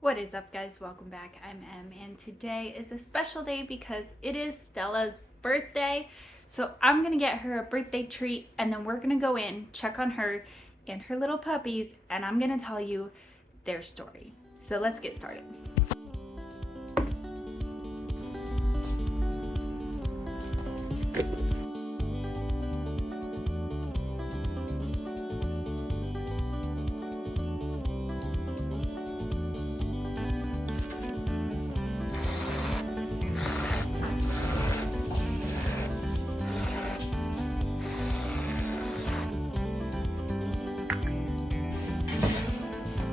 What is up, guys? Welcome back. I'm Em, and today is a special day because it is Stella's birthday. So I'm gonna get her a birthday treat, and then we're gonna go in, check on her and her little puppies, and I'm gonna tell you their story. So let's get started.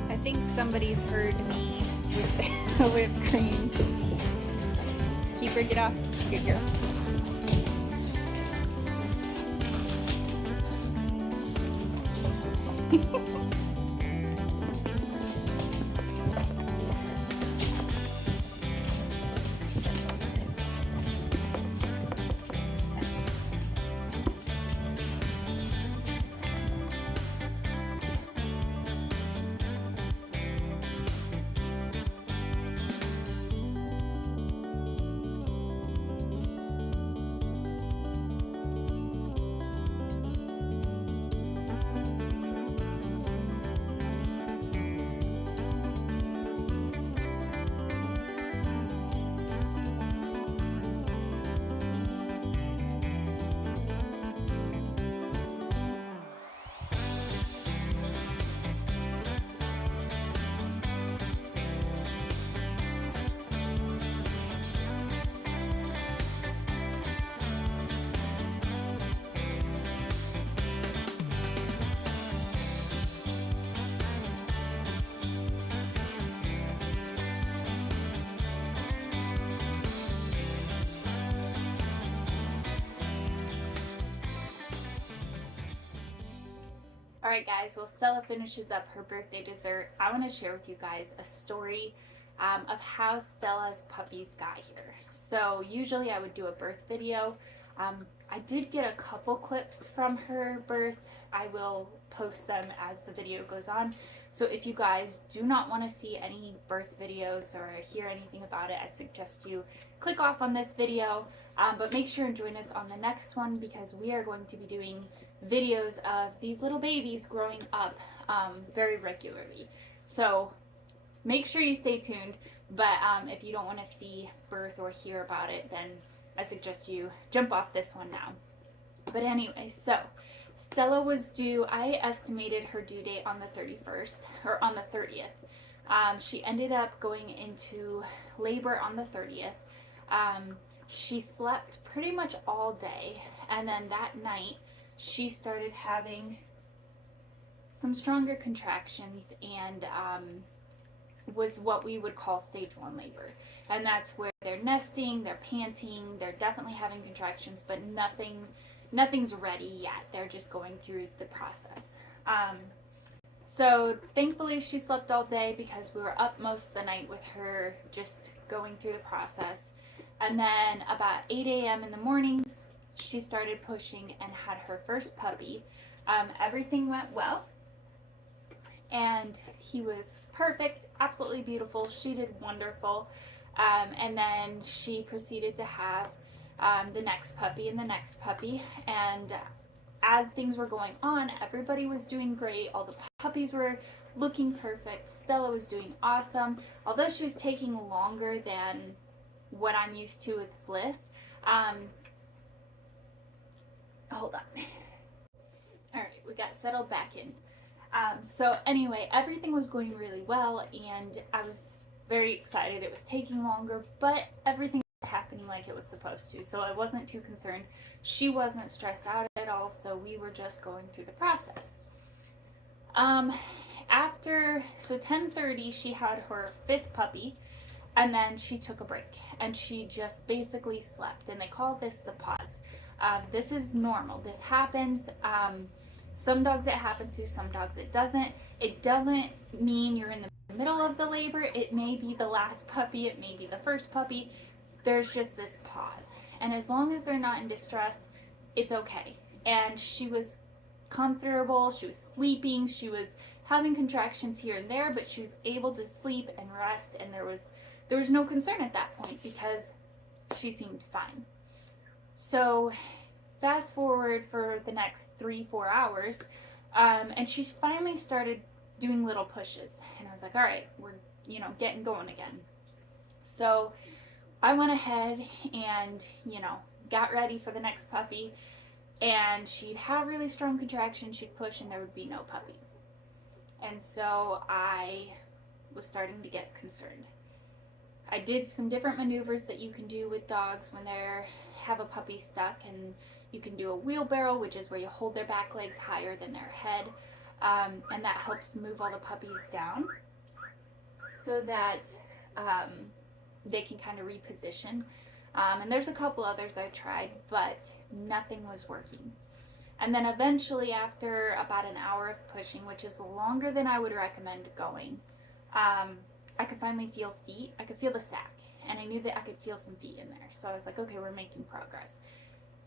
I think somebody's heard me with the whipped cream. Keep her, get off. Good girl. Alright guys, while Stella finishes up her birthday dessert, I want to share with you guys a story of how Stella's puppies got here. So usually I would do a birth video. I did get a couple clips from her birth. I will post them as the video goes on. So if you guys do not want to see any birth videos or hear anything about it, I suggest you click off on this video. But make sure and join us on the next one because we are going to be doing videos of these little babies growing up very regularly. So make sure you stay tuned. But if you don't want to see birth or hear about it, then I suggest you jump off this one now. But anyway, so Stella was due, I estimated her due date on the 31st, or on the 30th. She ended up going into labor on the 30th. She slept pretty much all day, and then that night she started having some stronger contractions and was what we would call stage 1 labor. And that's where they're nesting, they're panting, they're definitely having contractions, but nothing's ready yet. They're just going through the process. So thankfully she slept all day because we were up most of the night with her just going through the process. And then about 8 a.m. in the morning, she started pushing and had her first puppy. Everything went well, and he was perfect, absolutely beautiful. She did wonderful. And then she proceeded to have the next puppy and the next puppy. And as things were going on, everybody was doing great. All the puppies were looking perfect. Stella was doing awesome. Although she was taking longer than what I'm used to with Bliss. Hold on. All right, we got settled back in. So anyway, everything was going really well, and I was very excited. It was taking longer, but everything was happening like it was supposed to, so I wasn't too concerned. She wasn't stressed out at all, so we were just going through the process. So 10:30, she had her 5th puppy, and then she took a break, and she just basically slept, and they call this the pause. This is normal. This happens. Some dogs it happens to, some dogs it doesn't. It doesn't mean you're in the middle of the labor. It may be the last puppy, it may be the first puppy. There's just this pause. And as long as they're not in distress, it's okay. And she was comfortable, she was sleeping, she was having contractions here and there, but she was able to sleep and rest, and there was no concern at that point because she seemed fine. So fast forward for the next 3-4 hours, and she's finally started doing little pushes, and I was like, all right, we're getting going again. So I went ahead and got ready for the next puppy, and she'd have really strong contractions, she'd push, and there would be no puppy. And so I was starting to get concerned. I did some different maneuvers that you can do with dogs when they have a puppy stuck, and you can do a wheelbarrow, which is where you hold their back legs higher than their head, and that helps move all the puppies down so that they can kind of reposition. And there's a couple others I tried, but nothing was working. And then eventually, after about an hour of pushing, which is longer than I would recommend going, I could finally feel feet. I could feel the sack, and I knew that I could feel some feet in there. So I was like, okay, we're making progress.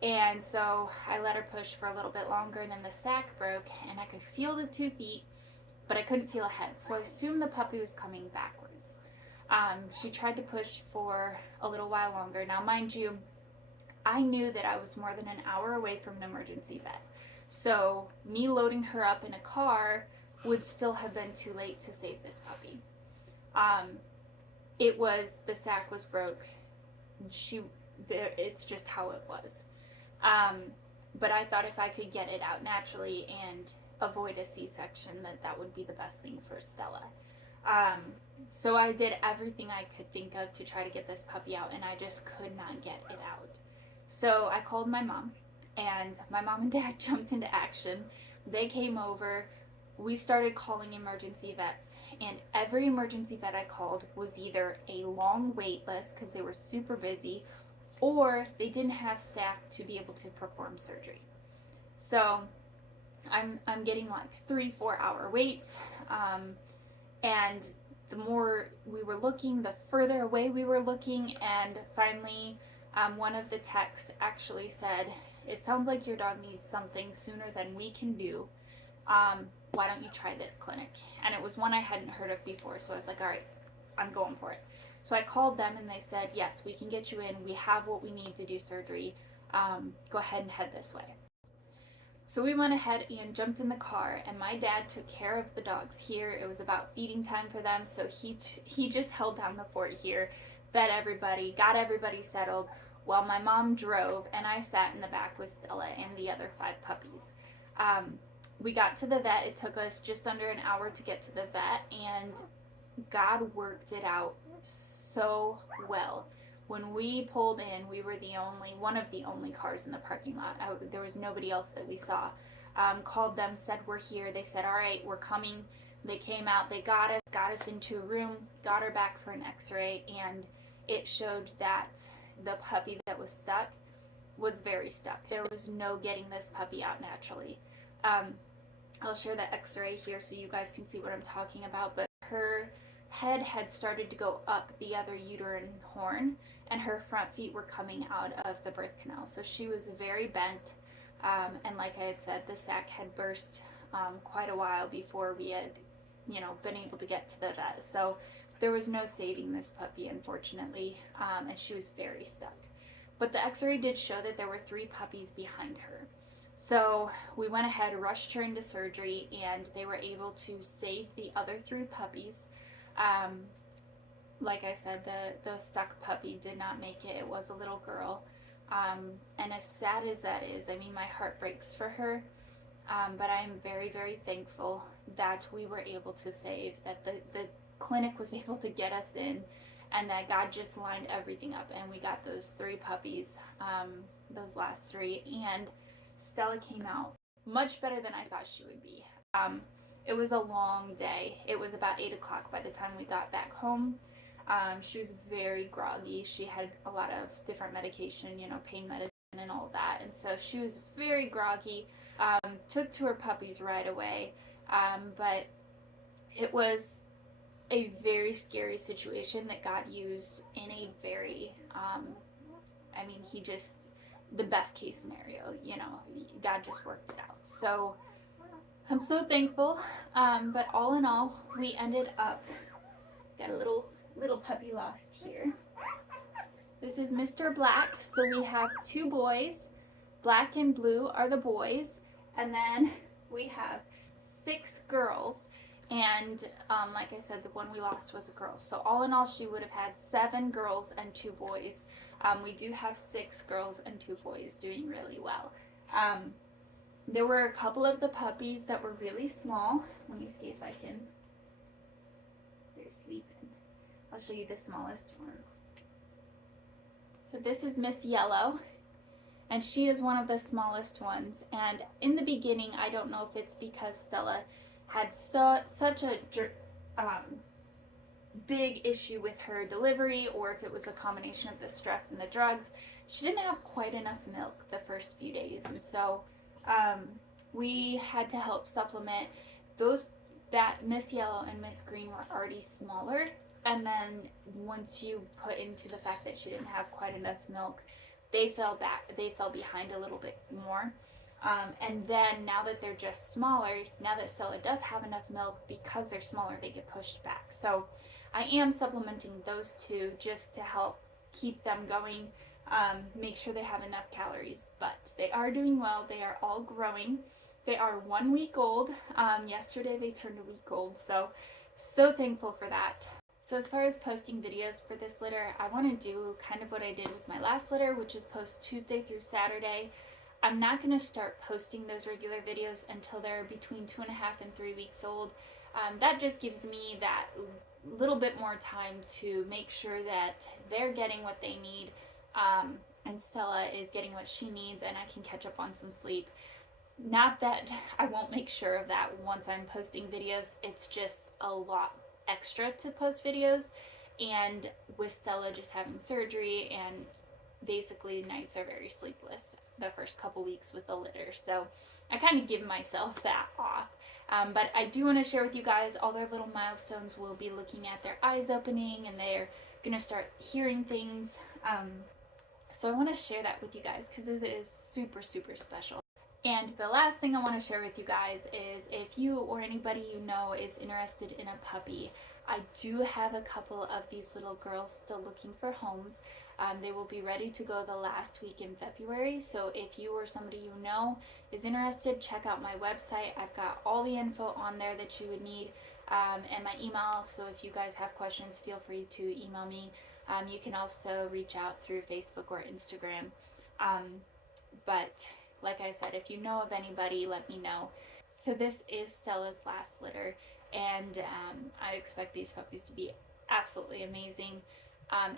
And so I let her push for a little bit longer, and then the sack broke, and I could feel the 2 feet, but I couldn't feel a head. So I assumed the puppy was coming backwards. She tried to push for a little while longer. Now, mind you, I knew that I was more than an hour away from an emergency vet. So me loading her up in a car would still have been too late to save this puppy. The sack was broke. It's just how it was. But I thought if I could get it out naturally and avoid a C-section, that would be the best thing for Stella. So I did everything I could think of to try to get this puppy out, and I just could not get it out. So I called my mom, and my mom and dad jumped into action. They came over. We started calling emergency vets, and every emergency vet I called was either a long wait list because they were super busy, or they didn't have staff to be able to perform surgery. So I'm getting like 3-4 hour waits, and the more we were looking, the further away we were looking, and finally one of the techs actually said, it sounds like your dog needs something sooner than we can do. Why don't you try this clinic? And it was one I hadn't heard of before, so I was like, all right, I'm going for it. So I called them, and they said, yes, we can get you in. We have what we need to do surgery. Go ahead and head this way. So we went ahead and jumped in the car, and my dad took care of the dogs here. It was about feeding time for them, so he just held down the fort here, fed everybody, got everybody settled, while my mom drove, and I sat in the back with Stella and the other 5 puppies. We got to the vet. It took us just under an hour to get to the vet, and God worked it out so well. When we pulled in, we were one of the only cars in the parking lot. There was nobody else that we saw. Called them, said we're here. They said, all right, we're coming. They came out, they got us into a room, got her back for an x-ray, and it showed that the puppy that was stuck was very stuck. There was no getting this puppy out naturally. I'll share the x-ray here so you guys can see what I'm talking about, but her head had started to go up the other uterine horn, and her front feet were coming out of the birth canal. So she was very bent, and like I had said, the sac had burst quite a while before we had, been able to get to the vet. So there was no saving this puppy, unfortunately, and she was very stuck. But the x-ray did show that there were 3 puppies behind her. So we went ahead, rushed her into surgery, and they were able to save the other 3 puppies. Like I said, the stuck puppy did not make it. It was a little girl. And as sad as that is, I mean, my heart breaks for her. But I am very, very thankful that we were able to save, that the clinic was able to get us in, and that God just lined everything up, and we got those 3 puppies, those last 3, and Stella came out much better than I thought she would be. It was a long day. It was about 8 o'clock by the time we got back home. She was very groggy. She had a lot of different medication, pain medicine and all that, and so she was very groggy. Took to her puppies right away, but it was a very scary situation that God used in a very, the best case scenario, God just worked it out. So I'm so thankful. But all in all, we ended up, got a little puppy lost here. This is Mr. Black. So we have two boys. Black and blue are the boys. And then we have 6 girls. And like I said, the one we lost was a girl. So all in all, she would have had 7 girls and 2 boys. We do have 6 girls and 2 boys doing really well. There were a couple of the puppies that were really small. Let me see if I can. They're sleeping. I'll show you the smallest one. So this is Miss Yellow, and she is one of the smallest ones. And in the beginning, I don't know if it's because Stella had such a big issue with her delivery, or if it was a combination of the stress and the drugs. She didn't have quite enough milk the first few days, and so we had to help supplement those. That Miss Yellow and Miss Green were already smaller, and then once you put into the fact that she didn't have quite enough milk, they fell behind a little bit more. And then now that they're just smaller, now that Stella does have enough milk, because they're smaller, they get pushed back. So I am supplementing those two just to help keep them going, make sure they have enough calories. But they are doing well. They are all growing. They are 1 week old. Yesterday they turned a week old, so thankful for that. So as far as posting videos for this litter, I want to do kind of what I did with my last litter, which is post Tuesday through Saturday. I'm not going to start posting those regular videos until they're between 2.5 and 3 weeks old. That just gives me that little bit more time to make sure that they're getting what they need, and Stella is getting what she needs, and I can catch up on some sleep. Not that I won't make sure of that once I'm posting videos, it's just a lot extra to post videos, and with Stella just having surgery, and basically nights are very sleepless the first couple weeks with the litter, so I kind of give myself that off. But I do want to share with you guys all their little milestones. We'll be looking at their eyes opening, and they're gonna start hearing things, so I want to share that with you guys because it is super special. And the last thing I want to share with you guys is, if you or anybody you know is interested in a puppy, I do have a couple of these little girls still looking for homes. They will be ready to go the last week in February, so if you or somebody you know is interested, check out my website. I've got all the info on there that you would need, and my email, so if you guys have questions, feel free to email me. You can also reach out through Facebook or Instagram. But like I said, if you know of anybody, let me know. So this is Stella's last litter, and I expect these puppies to be absolutely amazing.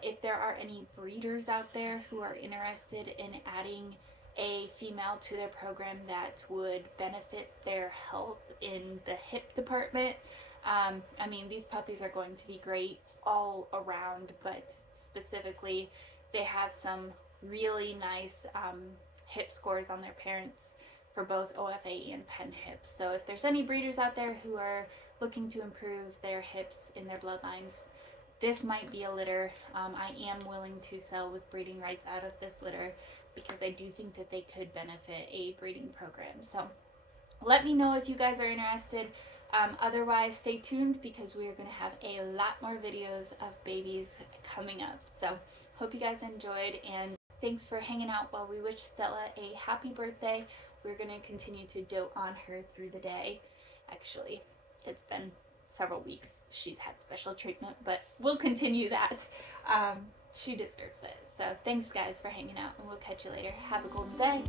If there are any breeders out there who are interested in adding a female to their program that would benefit their health in the hip department, I mean, these puppies are going to be great all around, but specifically they have some really nice hip scores on their parents for both OFA and pen hips. So if there's any breeders out there who are looking to improve their hips in their bloodlines, this might be a litter. I am willing to sell with breeding rights out of this litter because I do think that they could benefit a breeding program. So let me know if you guys are interested. Otherwise, stay tuned because we are going to have a lot more videos of babies coming up. So hope you guys enjoyed, and thanks for hanging out while we wish Stella a happy birthday. We're going to continue to dote on her through the day. Actually, it's been several weeks she's had special treatment, but we'll continue that. She deserves it. So thanks guys for hanging out, and we'll catch you later. Have a golden day.